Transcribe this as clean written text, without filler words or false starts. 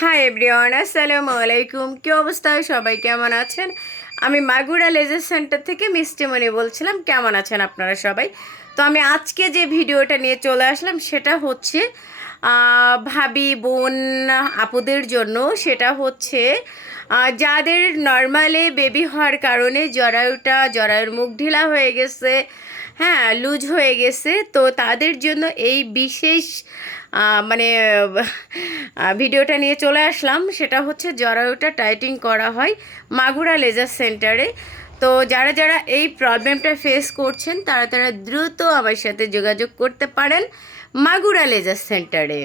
Hi everyone, আসসালামু আলাইকুম। কী অবস্থা, সবাই কেমন আছেন? আমি মাগুরা লেজার সেন্টার থেকে মিষ্টিমণি বলছিলাম। কেমন আছেন আপনারা সবাই? তো আমি আজকে যে ভিডিওটা নিয়ে চলে আসলাম সেটা হচ্ছে ভাবি বোন আপুদের জন্য। সেটা হচ্ছে যাদের নর্মালি বেবি হওয়ার কারণে জরায়ুর মুখ ঢিলা হয়ে গেছে, হ্যাঁ লুজ হয়ে গেছে, তো তাদের জন্য এই বিশেষ মানে ভিডিওটা নিয়ে চলে আসলাম। সেটা হচ্ছে জরায়ুটা টাইটিং করা হয় মাগুরা লেজার সেন্টারে। তো যারা যারা এই প্রবলেমটা ফেস করছেন তারা তারা দ্রুত আমার সাথে যোগাযোগ করতে পারেন মাগুরা লেজার সেন্টারে।